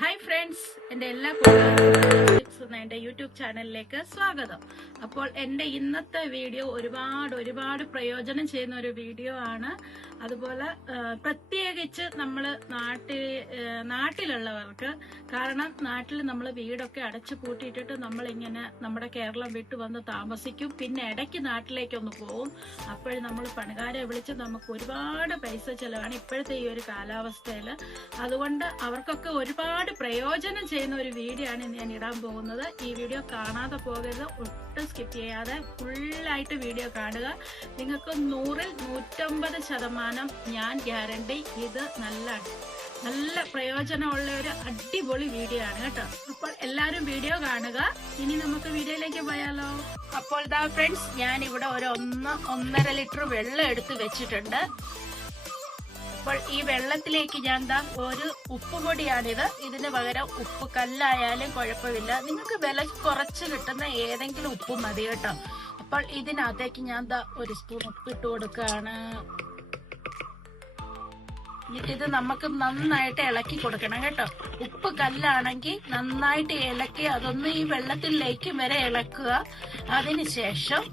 Hi friends, എൻ്റെ എല്ലാ കൂട്ടുകാർക്കും എൻ്റെ യൂട്യൂബ് ചാനലിലേക്ക് സ്വാഗതം. അപ്പോൾ എൻ്റെ ഇന്നത്തെ വീഡിയോ ഒരുപാട് പ്രയോജനം ചെയ്യുന്ന ഒരു വീഡിയോ ആണ്. അതുപോലെ പ്രത്യേകിച്ച് നമ്മൾ നാട്ടിലുള്ളവർക്ക്, കാരണം നാട്ടിൽ നമ്മൾ വീടൊക്കെ അടച്ചു പൂട്ടിയിട്ടിട്ട് നമ്മളിങ്ങനെ നമ്മുടെ കേരളം വിട്ടു വന്ന് താമസിക്കും. പിന്നെ ഇടയ്ക്ക് നാട്ടിലേക്കൊന്ന് പോവും. അപ്പോഴും നമ്മൾ പണിക്കാരെ വിളിച്ച് നമുക്ക് ഒരുപാട് പൈസ ചെലവാണ് ഇപ്പോഴത്തെ ഈ ഒരു കാലാവസ്ഥയിൽ. അതുകൊണ്ട് അവർക്കൊക്കെ ഒരുപാട് പ്രയോജനം ചെയ്യുന്ന ഒരു വീഡിയോ ആണ് ഞാൻ ഇടാൻ പോകുന്നത്. ഈ വീഡിയോ കാണാതെ പോകരുത്, ഒട്ടും സ്കിപ്പ് ചെയ്യാതെ ഫുള്ളായിട്ട് വീഡിയോ കാണുക. നിങ്ങൾക്ക് 100-ൽ 150% ഞാൻ ഗ്യാരണ്ടി ഇത് നല്ല പ്രയോജനമുള്ള ഒരു അടിപൊളി വീഡിയോ ആണ് കേട്ടോ. അപ്പോൾ എല്ലാവരും വീഡിയോ കാണുക. ഇനി നമുക്ക് വീഡിയോയിലേക്ക് പോയാലോ. അപ്പോൾ ദാ ഫ്രണ്ട്സ്, ഞാൻ ഇവിടെ ഒരു 1.5 ലിറ്റർ വെള്ളം എടുത്ത് വെച്ചിട്ടുണ്ട്. അപ്പോൾ ഈ വെള്ളത്തിലേക്ക് ഞാൻ ഒരു ഉപ്പുപൊടിയാണിത്. ഇതിന് പകരം ഉപ്പ് കല്ലായാലും കുഴപ്പമില്ല, നിങ്ങൾക്ക് വില കുറച്ച് കിട്ടുന്ന ഏതെങ്കിലും ഉപ്പ് മതി കേട്ടോ. അപ്പോൾ ഇതിനകത്തേക്ക് ഞാൻ ഒരു സ്പൂൺ ഉപ്പിട്ട് കൊടുക്കുകയാണ്. എന്നിട്ട് നമുക്ക് നന്നായിട്ട് ഇളക്കി കൊടുക്കണം കേട്ടോ. ഉപ്പ് കല്ലാണെങ്കിൽ നന്നായിട്ട് ഇളക്കി അതൊന്ന് ഈ വെള്ളത്തിലേക്ക് വരെ ഇളക്കുക. അതിനുശേഷം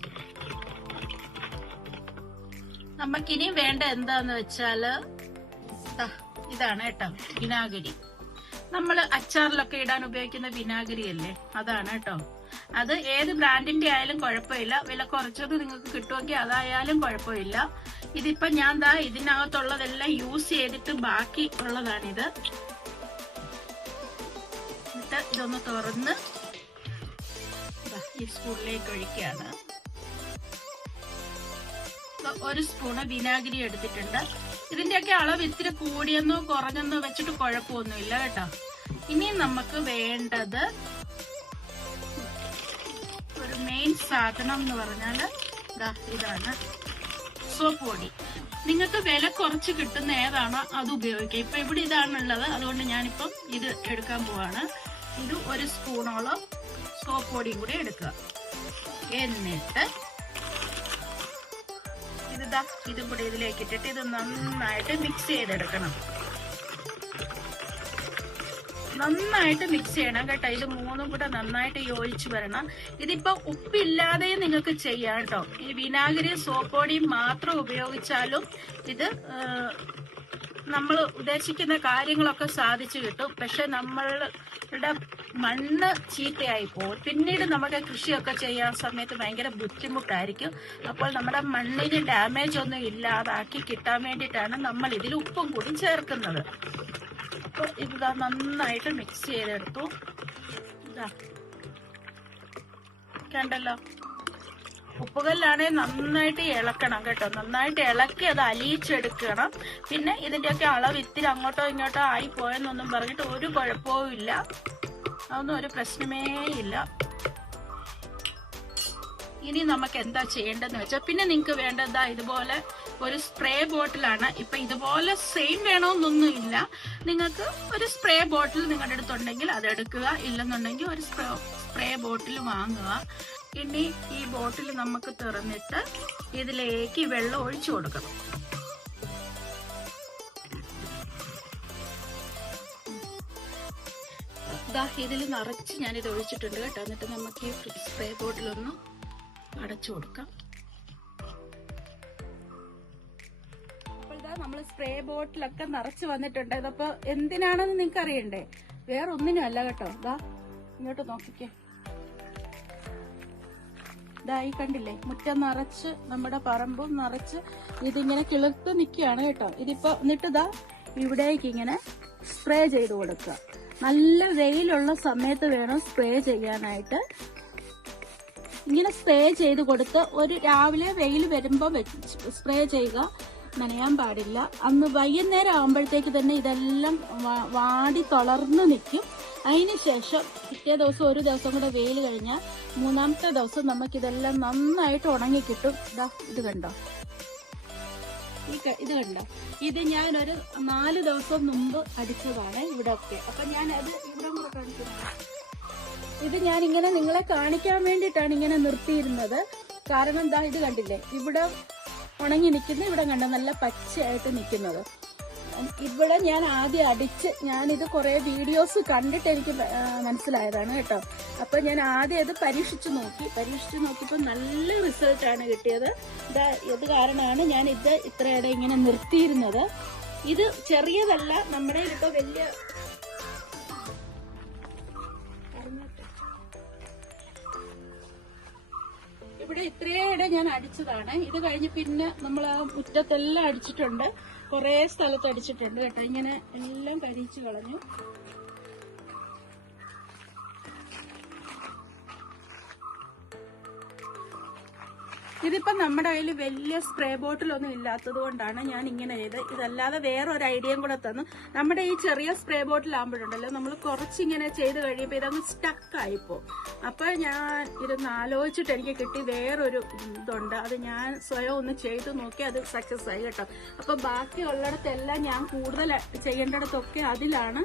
നമുക്കിനി വേണ്ട എന്താന്ന് വെച്ചാല് ഇതാണ് കേട്ടോ, വിനാഗിരി. നമ്മൾ അച്ചാറിലൊക്കെ ഇടാൻ ഉപയോഗിക്കുന്ന വിനാഗിരി അല്ലേ, അതാണ് കേട്ടോ. അത് ഏത് ബ്രാൻഡിന്റെ ആയാലും കുഴപ്പമില്ല, വില കുറച്ചത് നിങ്ങൾക്ക് കിട്ടുമെങ്കിൽ അതായാലും കുഴപ്പമില്ല. ഇതിപ്പോ ഞാൻ ഇതിനകത്തുള്ളതെല്ലാം യൂസ് ചെയ്തിട്ട് ബാക്കി ഉള്ളതാണിത്. എന്നിട്ട് ഇതൊന്ന് തുറന്ന് ഈ സ്പൂണിലേക്ക് ഒഴിക്കുകയാണ്. ഒരു സ്പൂണ് വിനാഗിരി എടുത്തിട്ടുണ്ട്. ഇതിന്റെയൊക്കെ അളവ് ഇത്തിരി കൂടിയെന്നോ കുറഞ്ഞെന്നോ വെച്ചിട്ട് കുഴപ്പമൊന്നുമില്ല കേട്ടോ. ഇനി നമുക്ക് വേണ്ടത് ഒരു മെയിൻ സാധനം എന്ന് പറഞ്ഞാല് ഇതാണ് സോപ്പ് പൊടി. നിങ്ങൾക്ക് വില കുറച്ച് കിട്ടുന്ന ഏതാണോ അത് ഉപയോഗിക്കാം. ഇപ്പൊ ഇവിടെ ഇതാണുള്ളത്, അതുകൊണ്ട് ഞാനിപ്പം ഇത് എടുക്കാൻ പോവാണ്. ഇത് ഒരു സ്പൂണോളം സോപ്പ് പൊടിയും കൂടി എടുക്കുക. എന്നിട്ട് ഇതും കൂടി ഇതിലേക്ക് ഇട്ടിട്ട് ഇത് നന്നായിട്ട് മിക്സ് ചെയ്തെടുക്കണം. നന്നായിട്ട് മിക്സ് ചെയ്യണം കേട്ടോ. ഇത് മൂന്നും കൂടെ നന്നായിട്ട് യോജിച്ച് വരണം. ഇതിപ്പോ ഉപ്പില്ലാതെ നിങ്ങൾക്ക് ചെയ്യാം കേട്ടോ. ഈ വിനാഗിരി സോപ്പ് പൊടിയും മാത്രം ഉപയോഗിച്ചാലും ഇത് നമ്മൾ ഉദ്ദേശിക്കുന്ന കാര്യങ്ങളൊക്കെ സാധിച്ചു കിട്ടും. പക്ഷെ നമ്മളുടെ മണ്ണ് ചീത്തയായി പോകും. പിന്നീട് നമ്മുടെ കൃഷിയൊക്കെ ചെയ്യാൻ സമയത്ത് ഭയങ്കര ബുദ്ധിമുട്ടായിരിക്കും. അപ്പോൾ നമ്മുടെ മണ്ണിന് ഡാമേജ് ഒന്നും ഇല്ലാതാക്കി കിട്ടാൻ വേണ്ടിയിട്ടാണ് നമ്മൾ ഇതിൽ ഉപ്പും കൂടി ചേർക്കുന്നത്. അപ്പോൾ ഇത് നന്നായിട്ട് മിക്സ് ചെയ്തെടുത്തു. കണ്ടല്ലോ, ഉപ്പുകല്ലാണെങ്കിൽ നന്നായിട്ട് ഇളക്കണം കേട്ടോ. നന്നായിട്ട് ഇളക്കി അത് അലിയിച്ചെടുക്കണം. പിന്നെ ഇതിന്റെയൊക്കെ അളവ് ഇത്തിരി അങ്ങോട്ടോ ഇങ്ങോട്ടോ ആയി പോയെന്നൊന്നും പറഞ്ഞിട്ട് ഒരു കുഴപ്പവും ഇല്ല. അതൊന്നും ഒരു പ്രശ്നമേ ഇല്ല. ഇനി നമുക്ക് എന്താ ചെയ്യേണ്ടതെന്ന് വെച്ചാൽ, പിന്നെ നിങ്ങൾക്ക് വേണ്ടത് ഇതുപോലെ ഒരു സ്പ്രേ ബോട്ടിലാണ്. ഇപ്പൊ ഇതുപോലെ സെയിം വേണമെന്നൊന്നും ഇല്ല. നിങ്ങൾക്ക് ഒരു സ്പ്രേ ബോട്ടിൽ നിങ്ങളുടെ അടുത്തുണ്ടെങ്കിൽ അത് എടുക്കുക, ഇല്ലെന്നുണ്ടെങ്കിൽ ഒരു സ്പ്രേ ബോട്ടിൽ വാങ്ങുക. ഇനി ഈ ബോട്ടിൽ നമുക്ക് തുറന്നിട്ട് ഇതിലേക്ക് വെള്ളം ഒഴിച്ചു കൊടുക്കണം. ഇതിൽ നിറച്ച് ഞാനിത് ഒഴിച്ചിട്ടുണ്ട് കേട്ടോ. എന്നിട്ട് നമുക്ക് ഈ സ്പ്രേ ബോട്ടിലൊന്ന് അടച്ചു കൊടുക്കാം. അപ്പോൾ നമ്മൾ സ്പ്രേ ബോട്ടിലൊക്കെ നിറച്ച് വന്നിട്ടുണ്ട്. ഇതപ്പോ എന്തിനാണെന്ന് നിങ്ങൾക്ക് അറിയണ്ടേ? വേറെ ഒന്നിനും അല്ല കേട്ടോ. ഇങ്ങോട്ട് നോക്കിക്കേ. ഈ കണ്ടില്ലേ, മുറ്റം നിറച്ച് നമ്മുടെ പറമ്പും നിറച്ച് ഇതിങ്ങനെ കിളിർത്ത് നിൽക്കുകയാണ് കേട്ടോ. ഇതിപ്പോ എന്നിട്ട് ഇവിടേക്ക് ഇങ്ങനെ സ്പ്രേ ചെയ്ത് കൊടുക്കുക. നല്ല വെയിലുള്ള സമയത്ത് വേണം സ്പ്രേ ചെയ്യാനായിട്ട്. ഇങ്ങനെ സ്പ്രേ ചെയ്ത് കൊടുത്ത് ഒരു രാവിലെ വെയിൽ വരുമ്പോ സ്പ്രേ ചെയ്യുക, നനയാൻ പാടില്ല. അന്ന് വൈകുന്നേരം ആകുമ്പോഴത്തേക്ക് തന്നെ ഇതെല്ലാം വാടി തളർന്ന് നിൽക്കും. അതിനുശേഷം പിറ്റേ ദിവസം ഒരു ദിവസം കൂടെ വെയിൽ കഴിഞ്ഞാൽ 3-ാമത്തെ ദിവസം നമുക്കിതെല്ലാം നന്നായിട്ട് ഉണങ്ങി കിട്ടും. ഇത് കണ്ടോ, ഇത് കണ്ടോ. ഇത് ഞാനൊരു 4 ദിവസം മുമ്പ് അടിച്ചതാണ് ഇവിടെ ഒക്കെ. അപ്പൊ ഞാൻ അത് ഇവിടെ കൂടെ കാണിക്കുന്നത്. ഇത് ഞാനിങ്ങനെ നിങ്ങളെ കാണിക്കാൻ വേണ്ടിയിട്ടാണ് ഇങ്ങനെ നിർത്തിയിരുന്നത്. കാരണം ഇത് കണ്ടില്ലേ, ഇവിടെ ഉണങ്ങി നിൽക്കുന്ന, ഇവിടെ കണ്ടോ നല്ല പച്ചയായിട്ട് നിൽക്കുന്നത്. ഇവിടെ ഞാൻ ആദ്യം അടിച്ച്, ഞാനിത് കുറെ വീഡിയോസ് കണ്ടിട്ട് എനിക്ക് മനസ്സിലായതാണ് കേട്ടോ. അപ്പൊ ഞാൻ ആദ്യം ഇത് പരീക്ഷിച്ചു നോക്കിയപ്പോൾ നല്ല റിസൾട്ടാണ് കിട്ടിയത്. ഇത് കാരണമാണ് ഞാൻ ഇത് ഇത്രയുടെ ഇങ്ങനെ നിർത്തിയിരുന്നത്. ഇത് ചെറിയതല്ല, നമ്മുടെ ഇപ്പൊ വലിയ ഇവിടെ ഇത്രയുടെ ഞാൻ അടിച്ചതാണ്. ഇത് കഴിഞ്ഞ് പിന്നെ നമ്മൾ ആ മുറ്റത്തെല്ലാം അടിച്ചിട്ടുണ്ട്, കുറെ സ്ഥലത്ത് അടിച്ചിട്ടുണ്ട് കേട്ടോ. ഇങ്ങനെ എല്ലാം കരിയിച്ചു കളഞ്ഞു. ഇതിപ്പോ നമ്മുടെ കയ്യിൽ വലിയ സ്പ്രേ ബോട്ടിലൊന്നും ഇല്ലാത്തത് കൊണ്ടാണ് ഞാൻ ഇങ്ങനെ ചെയ്ത്. ഇതല്ലാതെ വേറൊരു ഐഡിയയും കൂടെ തന്നു. നമ്മുടെ ഈ ചെറിയ സ്പ്രേ ബോട്ടിലാകുമ്പോഴുണ്ടല്ലോ, നമ്മൾ കുറച്ചിങ്ങനെ ചെയ്ത് കഴിയുമ്പോൾ ഇതങ്ങ് സ്റ്റക്കായിപ്പോ. അപ്പൊ ഞാൻ ഇതൊന്ന് ആലോചിച്ചിട്ട് എനിക്ക് കിട്ടി വേറൊരു ഇതുണ്ട്. അത് ഞാൻ സ്വയം ഒന്ന് ചെയ്ത് നോക്കി, അത് സക്സസ് ആയി കേട്ടോ. അപ്പൊ ബാക്കിയുള്ളിടത്തെല്ലാം ഞാൻ കൂടുതൽ ചെയ്യേണ്ടിടത്തൊക്കെ അതിലാണ്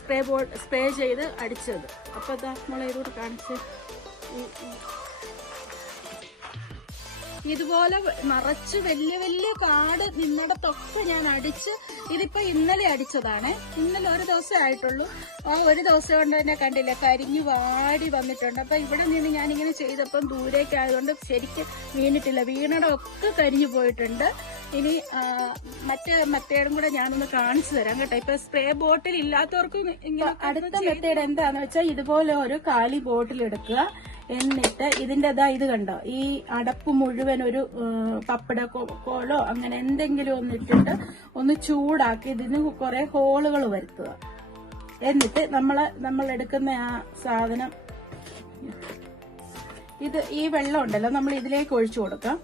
സ്പ്രേ ചെയ്ത് അടിച്ചത്. അപ്പൊ ഇതാ നമ്മളെ ഇതോട് കാണിച്ച് ഇതുപോലെ നിറച്ച് വലിയ വലിയ കാട് നിന്നിടത്തൊക്കെ ഞാൻ അടിച്ച്. ഇതിപ്പോ ഇന്നലെ അടിച്ചതാണ്. ഇന്നലെ ഒരു ദിവസം ആയിട്ടുള്ളൂ. ആ ഒരു ദിവസം കൊണ്ട് തന്നെ കണ്ടില്ല, കരിഞ്ഞു വാടി വന്നിട്ടുണ്ട്. അപ്പൊ ഇവിടെ നിന്ന് ഞാനിങ്ങനെ ചെയ്തപ്പം ദൂരേക്കായതുകൊണ്ട് ശരിക്കും വീണിട്ടില്ല. വീണടൊക്കെ കരിഞ്ഞു പോയിട്ടുണ്ട്. ഇനി മറ്റേടും കൂടെ ഞാനൊന്ന് കാണിച്ചു തരാം കേട്ടോ. ഇപ്പൊ സ്പ്രേ ബോട്ടിൽ ഇല്ലാത്തവർക്ക് ഇങ്ങനെ അടുത്ത മെത്തേഡ് എന്താന്ന് വെച്ചാൽ, ഇതുപോലെ ഒരു കാലി ബോട്ടിൽ എടുക്കുക. എന്നിട്ട് ഇതിന്റെ ഇത് കണ്ടോ, ഈ അടപ്പ് മുഴുവൻ ഒരു പപ്പട കോലോ അങ്ങനെ എന്തെങ്കിലും ഒന്നിട്ടിട്ട് ഒന്ന് ചൂടാക്കി ഇതിന് കുറെ ഹോളുകൾ വരുത്തുക. എന്നിട്ട് നമ്മൾ എടുക്കുന്ന ആ സാധനം, ഈ വെള്ളം ഉണ്ടല്ലോ, നമ്മൾ ഇതിലേക്ക് ഒഴിച്ചു കൊടുക്കാം.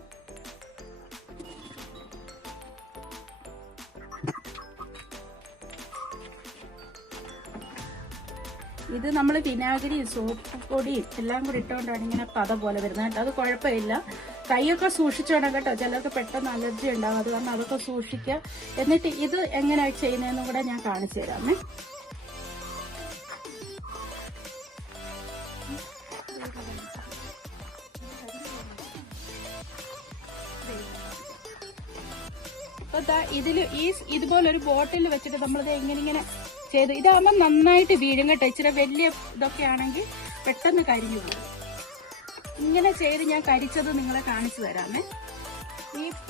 ഇത് നമ്മൾ വിനാഗിരിയും സോപ്പ് പൊടിയും എല്ലാം കൂടി ഇട്ടുകൊണ്ടാണ് ഇങ്ങനെ പത പോലെ വരുന്നത് കേട്ടോ. അത് കുഴപ്പമില്ല. കൈയൊക്കെ സൂക്ഷിച്ചോണം കേട്ടോ, ചിലർക്ക് പെട്ടെന്ന് അലർജി ഉണ്ടാകും. അത് കാരണം അതൊക്കെ സൂക്ഷിക്കുക. എന്നിട്ട് ഇത് എങ്ങനെയാണ് ചെയ്യുന്നതെന്നും കൂടെ ഞാൻ കാണിച്ചു തരാമേ. അപ്പൊ ഇതില് ഇതുപോലൊരു ബോട്ടിൽ വെച്ചിട്ട് നമ്മളിത് ഇങ്ങനെ ചെയ്ത്, ഇതാകുമ്പോൾ നന്നായിട്ട് വീഴും കേട്ടോ. ഇച്ചിരി വലിയ ഇതൊക്കെ ആണെങ്കിൽ പെട്ടെന്ന് കരിഞ്ഞു പോകും. ഇങ്ങനെ ചെയ്ത് ഞാൻ കരിച്ചത് നിങ്ങളെ കാണിച്ചു തരാമേ.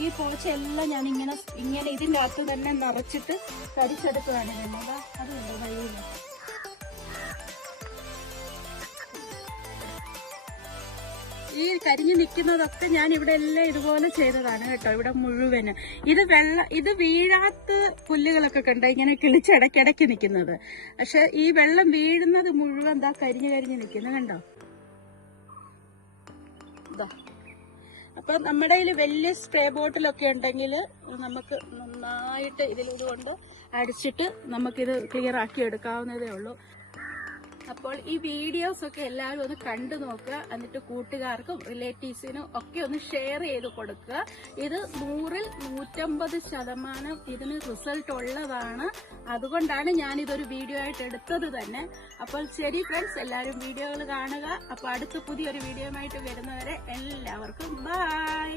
ഈ പോച്ചെല്ലാം ഞാൻ ഇങ്ങനെ ഇതിന്റെ അകത്ത് തന്നെ നിറച്ചിട്ട് കരിച്ചെടുക്കുകയാണ് ചെയ്യുന്നത്. അത് കണ്ടോ വഴിയില്ല. ഈ കരിഞ്ഞു നിൽക്കുന്നതൊക്കെ ഞാൻ ഇവിടെ എല്ലാം ഇതുപോലെ ചെയ്തതാണ് കേട്ടോ. ഇവിടെ മുഴുവന് ഇത് വീഴാത്ത പുല്ലുകളൊക്കെ കണ്ട ഇങ്ങനെ കിളിച്ചിടക്കിടക്ക് നിൽക്കുന്നത്. പക്ഷെ ഈ വെള്ളം വീഴുന്നത് മുഴുവൻ എന്താ കരിഞ്ഞു നിൽക്കുന്നത് കണ്ടോ. അപ്പൊ നമ്മുടെ കയ്യിൽ വലിയ സ്പ്രേ ബോട്ടിലൊക്കെ ഉണ്ടെങ്കിൽ നമുക്ക് നന്നായിട്ട് ഇതിലൂടെ കൊണ്ട് അടിച്ചിട്ട് നമുക്കിത് ക്ലിയർ ആക്കി എടുക്കാവുന്നതേ ഉള്ളൂ. അപ്പോൾ ഈ വീഡിയോസ് ഒക്കെ എല്ലാവരും ഒന്ന് കണ്ടു നോക്കുക. എന്നിട്ട് കൂട്ടുകാർക്കും റിലേറ്റീവ്സിനും ഒക്കെ ഒന്ന് ഷെയർ ചെയ്ത് കൊടുക്കുക. ഇത് 100-ൽ 150% ഇതിന് റിസൾട്ട് ഉള്ളതാണ്. അതുകൊണ്ടാണ് ഞാനിതൊരു വീഡിയോ ആയിട്ട് എടുത്തത് തന്നെ. അപ്പോൾ ശരി ഫ്രണ്ട്സ്, എല്ലാവരും വീഡിയോകൾ കാണുക. അപ്പോൾ അടുത്ത പുതിയൊരു വീഡിയോയുമായിട്ട് വരുന്നവരെ എല്ലാവർക്കും ബൈ.